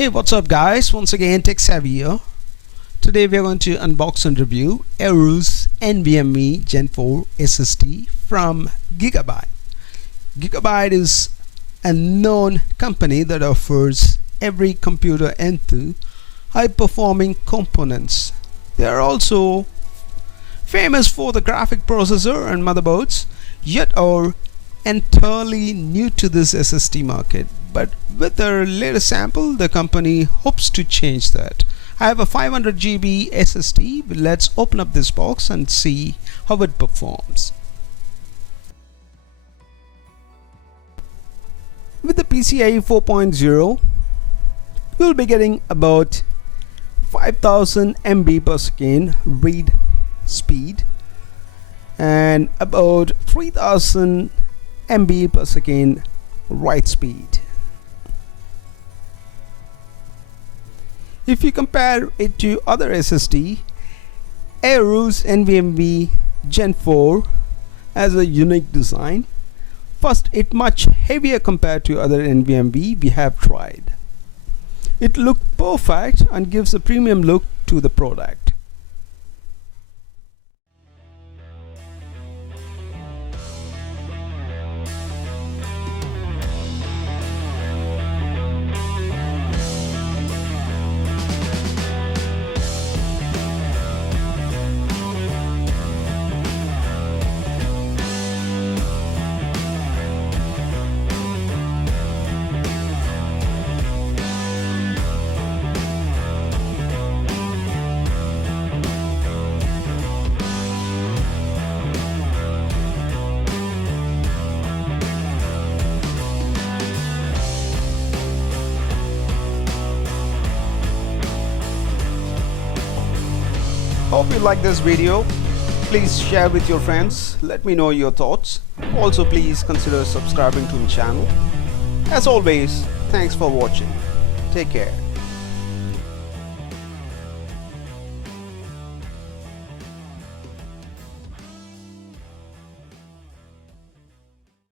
Hey, what's up guys? Once again, Tech Savvy here. Today we are going to unbox and review AORUS NVMe Gen4 SSD from GIGABYTE. GIGABYTE is a known company that offers every computer M.2 high-performing components. They are also famous for the graphic processor and motherboards, yet are entirely new to this SSD market. But with their latest sample, the company hopes to change that. I have a 500 GB SSD. Let's open up this box and see how it performs. With the PCIe 4.0, you'll be getting about 5000 MB per second read speed and about 3000 MB per second write speed. If you compare it to other SSD, AORUS NVMe Gen4 has a unique design. First, it's much heavier compared to other NVMe we have tried. It looks perfect and gives a premium look to the product. Hope you like this video. Please share with your friends. Let me know your thoughts. Also, please consider subscribing to the channel. As always, thanks for watching. Take care.